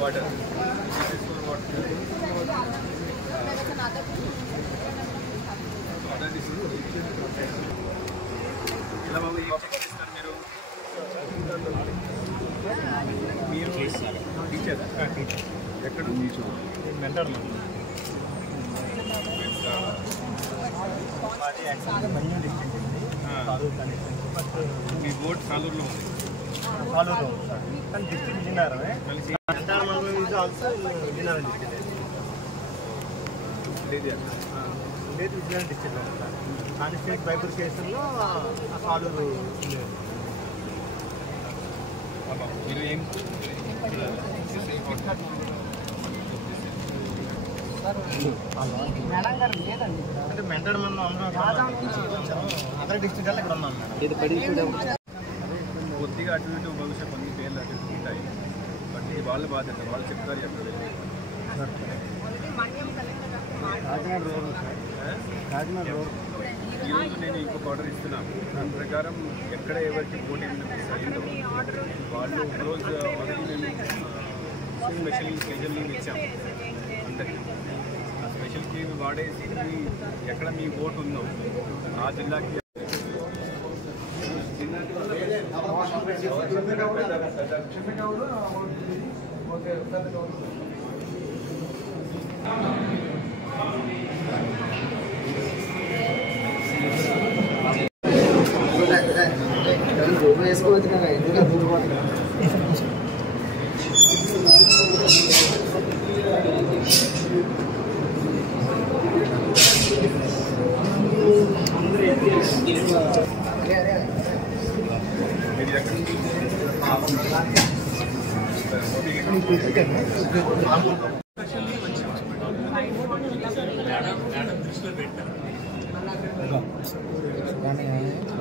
water. ఎక్కడ mentor మీ board సాలూరులో ఉంది. సాలూరులో ఉంది సార్, కానీ డిస్ట్రిక్ట్ విజయనగరమే. మెంటార్ మండలం ఈజ్ ఆల్సో విజయనగరం డిస్ట్రిక్ట్. లేదు విజయనగరం డిస్ట్రిక్ట్లో ఉంది సార్. కానీ స్టేట్ బైఫర్కేషన్లో సాలూరు ఉంది. మీరు ఏం అంటే మెంటార్ మండలం అదర్ డిస్ట్రిక్ట్ వల్ల ఇక్కడ ఉన్నాం మేడం. కొద్దిగా అటు ఇటు బహుశా కొన్ని పేర్లు అటు ఇటు ఉంటాయి. బట్ ఇది వాళ్ళ బాధ్యత, వాళ్ళు చెప్తారు ఎక్కడ ఈరోజు నేను ఇంకొక ఆర్డర్ ఇస్తున్నాను. దాని ప్రకారం ఎక్కడ ఎవరికి పోటీ మిస్ అయిందో వాళ్ళు రోజు ఆల్రెడీ మేము స్పెషల్ స్కెడ్యూలింగ్ ఇచ్చాము అందరికీ. ఆ స్పెషల్కి వాడేసి ఎక్కడ మీ ఓటు ఉందో ఆ జిల్లాకి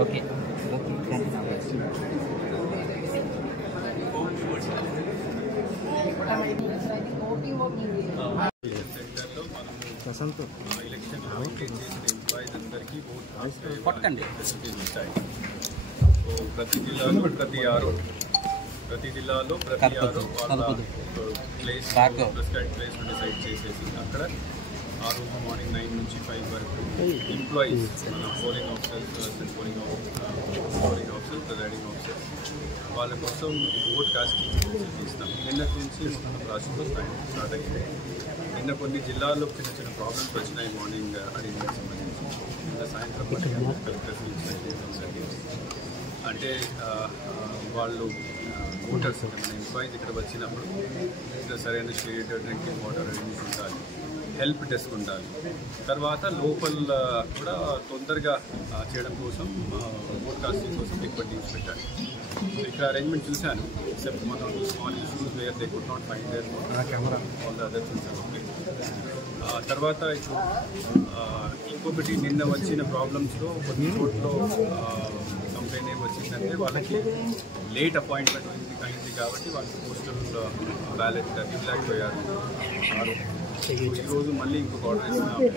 ఓకే సెంటర్లో మనము ఎలక్షన్లో ఎంగేజ్ చేసిన ఎంప్లాయీస్ అందరికీ కొట్టండి ఉంటాయి. సో ప్రతి జిల్లాలో ప్రతి ఆరో వాళ్ళ ప్లేస్ ప్రిస్క్రైబ్ ప్లేస్ డిసైడ్ చేసేసి అక్కడ ఆ రోజు మార్నింగ్ 9 నుంచి 5 వరకు ఎంప్లాయీస్ మన పోలింగ్ ఆఫీసర్స్ ప్రిసైడింగ్ ఆఫీసర్స్ వాళ్ళ కోసం ఓట్ కాస్టింగ్ ఇస్తాం. నిన్నటి నుంచి మొత్తం ప్రాసెస్ స్టార్ట్ అయ్యింది. నిన్న కొన్ని జిల్లాల్లో చిన్న చిన్న ప్రాబ్లమ్స్ వచ్చినాయి మార్నింగ్ అరేంజ్మెంట్ సంబంధించి. సాయంత్రం అంటే వాళ్ళు ఓటర్స్ మన ఎంప్లాయీస్ ఇక్కడ వచ్చినప్పుడు ఇక్కడ సరైన షేడ్ డ్రింకింగ్ వాటర్ అరేంజ్ ఉండాలి, హెల్ప్ డెస్క్ ఉండాలి. తర్వాత లోపల కూడా తొందరగా చేయడం కోసం బ్రాడ్కాస్టింగ్ కోసం ఎక్కువ టీమ్స్ పెట్టాలి. ఇక్కడ అరేంజ్మెంట్ చూశాను. ఎక్సెప్ట్ మన small issues where they could not find their camera all the other things are okay. తర్వాత ఇప్పుడు ఇంకొకటి నిన్న వచ్చిన ప్రాబ్లమ్స్లో కొన్ని చోట్ల కంప్లైంట్ ఏమి వచ్చిందంటే వాళ్ళకి లేట్ అపాయింట్మెంట్ అయింది కాబట్టి వాళ్ళు పోస్టల్ బ్యాలెట్ ఇవ్వలేకపోయారు. ఈరోజు మళ్ళీ ఇంకొక ఆర్డర్ ఇస్తున్నాము.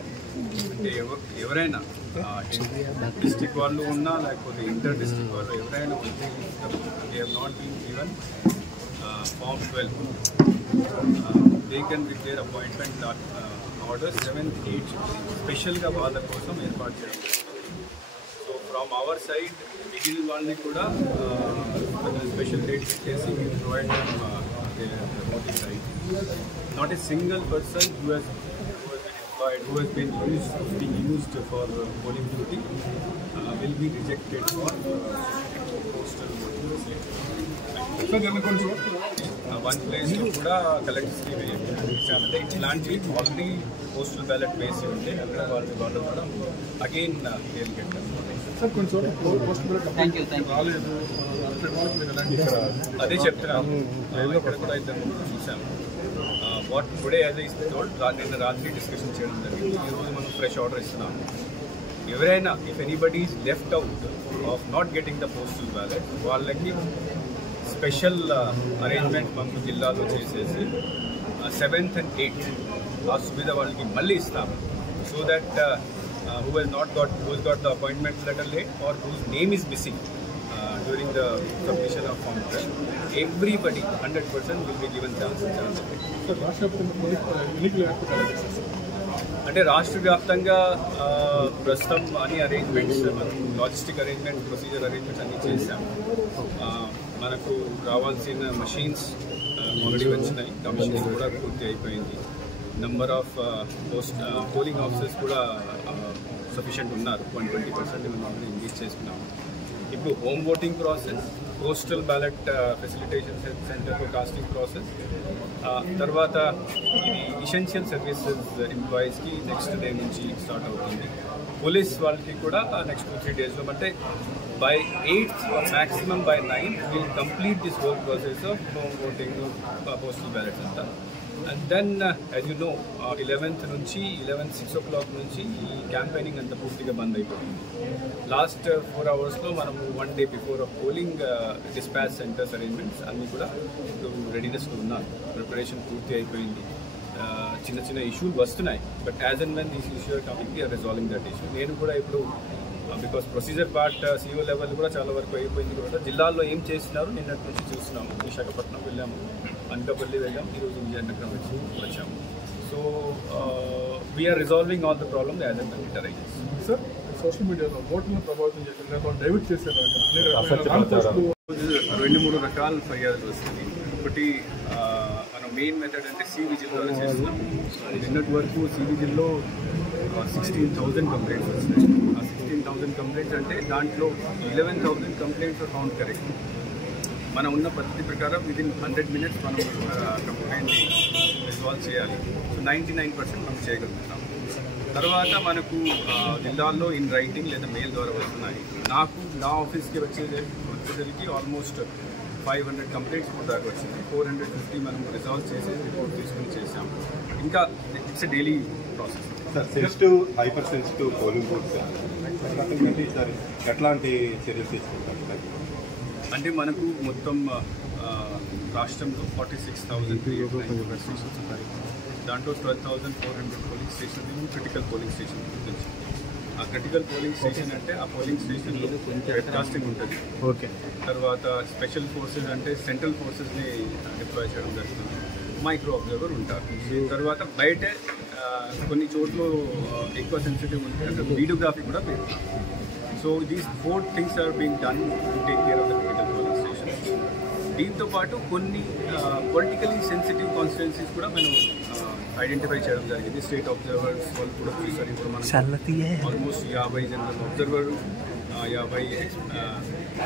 అంటే ఎవరైనా డిస్ట్రిక్ట్ వాళ్ళు ఉన్నా లేకపోతే ఇంటర్ డిస్ట్రిక్ట్ వాళ్ళు ఎవరైనా ఉంటే they have not been given form 12 they can with their appointment order 7, 8 స్పెషల్గా వాళ్ళ కోసం ఏర్పాటు చేయడం. సో ఫ్రమ్ అవర్ సైడ్ మిగిలిన వాళ్ళని కూడా స్పెషల్ డేట్ పెట్టేసి ప్రొవైడ్ నోటీస్ అయింది. Not a single person who has been employed, who has been used for polling duty will be rejected for postal voting. So then one place కూడా కలెక్టర్స్కి ఇచ్చామంటే ఇట్లాంటి already postal ballot వేసి ఉంటే అక్కడ వాళ్ళు కూడా అగైన్ సార్ కొంచెం అదే చెప్తున్నాను. ఇక్కడ కూడా ఇద్దరు చూసాము. What today as I told నిన్న రాత్రి డిస్కషన్ చేయడం జరిగింది. ఈరోజు మనం ఫ్రెష్ ఆర్డర్ ఇస్తున్నాము. ఎవరైనా if anybody is left out of not getting the postal ballot వాళ్ళకి స్పెషల్ అరేంజ్మెంట్ మనకు జిల్లాలో చేసేసి 7th and 8th ఆ సువిధ వాళ్ళకి మళ్ళీ ఇస్తాము. So that who has got the appointment letter late or whose name is missing during the submission of form 12, everybody 100% will be given chance. అంటే రాష్ట్ర వ్యాప్తంగా ప్రస్తుతం అన్ని అరేంజ్మెంట్స్ మనం లాజిస్టిక్ అరేంజ్మెంట్ ప్రొసీజర్ అరేంజ్మెంట్స్ అన్నీ చేసాము. మనకు రావాల్సిన మషీన్స్ ఆల్రెడీ వచ్చినాయి, కమిషన్స్ కూడా పూర్తి అయిపోయింది. నెంబర్ ఆఫ్ పోలింగ్ ఆఫీసర్స్ కూడా సఫిషియెంట్ ఉన్నారు, 120% మేము ఆల్రెడీ ఇంక్రీజ్ చేసుకున్నాము. ఇప్పుడు home voting process, postal ballot facilitation centre casting process, తర్వాత ఇది ఎసెన్షియల్ సర్వీసెస్ ఎంప్లాయీస్కి నెక్స్ట్ డే నుంచి స్టార్ట్ అవుతుంది. పోలీస్ వాళ్ళకి కూడా నెక్స్ట్ 2-3 డేస్లో, అంటే by 8th or maximum by 9th we'll complete this whole process of home voting, postal ballots and stuff. And then as you know 11th నుంచి 6 o'clock నుంచి ఈ క్యాంపెయినింగ్ అంతా పూర్తిగా బంద్ అయిపోయింది. లాస్ట్ 4 అవర్స్లో మనము 1 day before of polling dispatch centres arrangements అన్నీ కూడా రెడీనెస్లో ఉన్నారు. ప్రిపరేషన్ పూర్తి అయిపోయింది. చిన్న చిన్న ఇష్యూలు వస్తున్నాయి, but as and when these issue are coming we are resolving that issue. నేను కూడా ఇప్పుడు because procedure part CO level కూడా చాలా వరకు అయిపోయింది కూడా. జిల్లాల్లో ఏం చేస్తున్నారు నిన్నటి నుంచి చూస్తున్నాము. విశాఖపట్నం వెళ్ళాము, అనకాపల్లి వెళ్ళాము, ఈరోజు విజయనగరం వచ్చాము. So we are resolving all the problem as and when it arises. Sir, social మీడియాలో ఓట్లను ప్రభావితం చేసిన డైవర్ట్ చేశారు. 2-3 రకాల ఫిర్యాదులు వస్తుంది. ఒకటి మనం మెయిన్ మెథడ్ అంటే సివిజిల్లో చేస్తున్నాం. నిన్నటి వరకు సివిజిల్లో 16,000 కంప్లైంట్స్ వచ్చినాయి. ఆ 16,000 కంప్లైంట్స్ అంటే దాంట్లో 11,000 కంప్లైంట్స్ కౌంట్ కరెక్ట్. మనం ఉన్న పద్ధతి ప్రకారం విదిన్ 100 minutes మనం కంప్లైంట్ రిజాల్వ్ చేయాలి. సో 99% మనం చేయగలుగుతాం. తర్వాత మనకు జిల్లాల్లో ఇన్ రైటింగ్ లేదా మెయిల్ ద్వారా వస్తున్నాయి. నా ఆఫీస్కి వచ్చేసరికి ఆల్మోస్ట్ 500 కంప్లైంట్స్ కూడా దాకా వచ్చింది. 450 మనం రిజాల్వ్ చేసి రిపోర్ట్ తీసుకుని చేసాం. ఇంకా it's daily process. Sir, sensitive, hyper sensitive polling booths sir ఎట్లాంటి చర్యలు తీసుకుంటారు? అంటే మనకు మొత్తం రాష్ట్రంలో 46,389 స్టేషన్స్ ఉన్నాయి. దాంట్లో 12,400 polling station critical polling station గురించి. ఆ క్రిటికల్ పోలింగ్ స్టేషన్ అంటే ఆ పోలింగ్ స్టేషన్లో వెబ్కాస్టింగ్ ఉంటుంది. ఓకే. తర్వాత స్పెషల్ ఫోర్సెస్ అంటే సెంట్రల్ ఫోర్సెస్ని డిప్లాయ్ చేయడం జరుగుతుంది. మైక్రో అబ్జర్వర్ ఉంటారు. తర్వాత బయట కొన్ని చోట్ల ఎక్కువ సెన్సిటివ్ ఉంటుంది, అంటే వీడియోగ్రఫీ కూడా పెరుగుతుంది. So these 4 things are being done to take care of the critical polling stations. దీంతో పాటు కొన్ని పొలిటికలీ సెన్సిటివ్ కాన్స్టిట్యున్సీస్ కూడా మనం ఐడెంటిఫై చేయడం జరిగింది. స్టేట్ అబ్జర్వర్స్ వాళ్ళు కూడా చూసారు. ఇప్పుడు మనం almost 50 general observer, 50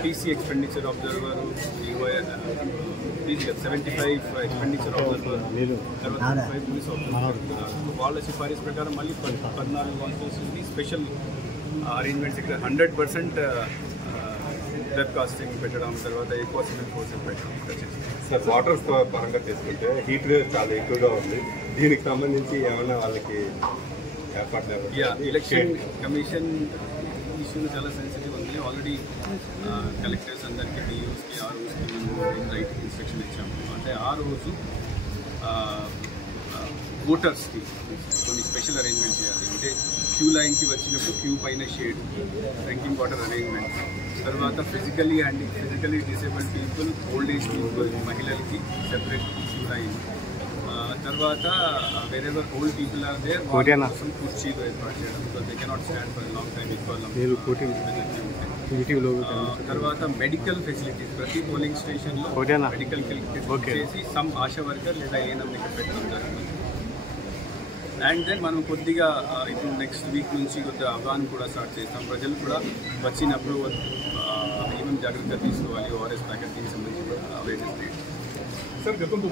TC expenditure observer, 75 expenditure observer, తర్వాత 5 పోలీస్ అబ్జర్వర్. వాళ్ళ సిఫారసు ప్రకారం మళ్ళీ 14 కాన్స్టిట్యున్సీస్ని స్పెషల్ అరేంజ్మెంట్స్ ఇక్కడ 100% వెబ్ కాస్టింగ్ పెట్టడం, తర్వాత ఎక్కువ సివిల్ ఫోర్సెస్ పెట్టడం ఇక్కడ చేస్తాం. సార్, వాటర్ పరంగా తీసుకుంటే హీట్ వేవ్ చాలా ఎక్కువగా ఉంది. దీనికి సంబంధించి ఏమైనా వాళ్ళకి ఏర్పాట్లు? ఎలక్షన్ కమిషన్ ఇష్యూ చాలా సెన్సిటివ్ ఉంది. ఆల్రెడీ కలెక్టర్స్ అందరికీ, డియూస్కి, ఆర్ఓస్కి మేము రైటింగ్ ఇన్స్ట్రక్షన్ ఇచ్చాము. అంటే ఆ రోజు ఓటర్స్కి కొన్ని స్పెషల్ అరేంజ్మెంట్ చేయాలి. అంటే క్యూ లైన్కి వచ్చినప్పుడు క్యూ పైన షేడ్, డ్రింకింగ్ వాటర్ అరేంజ్మెంట్, తర్వాత physically disabled people, old age people, మహిళలకి సెపరేట్ క్యూ లైన్, తర్వాత wherever old people are there కోసం కుర్చీలు ఏర్పాటు చేయడం, because they cannot stand for long time. తర్వాత మెడికల్ ఫెసిలిటీస్ ప్రతి పోలింగ్ స్టేషన్లో మెడికల్ చేసి సమ్ ఆశా వర్కర్ లేదా ఏఎన్ఎం ఇక్కడ పెట్టడం జరుగుతుంది. అండ్ దెన్ మనం కొద్దిగా ఇప్పుడు నెక్స్ట్ వీక్ నుంచి కొద్దిగా అవగాహన కూడా స్టార్ట్ చేస్తాం. ప్రజలు కూడా వచ్చినప్పుడు ఏమేమి జాగ్రత్తగా తీసుకోవాలి, ఓఆర్ఎస్ ప్యాకెట్ సంబంధించి అవేర్నెస్. సార్, గతంతో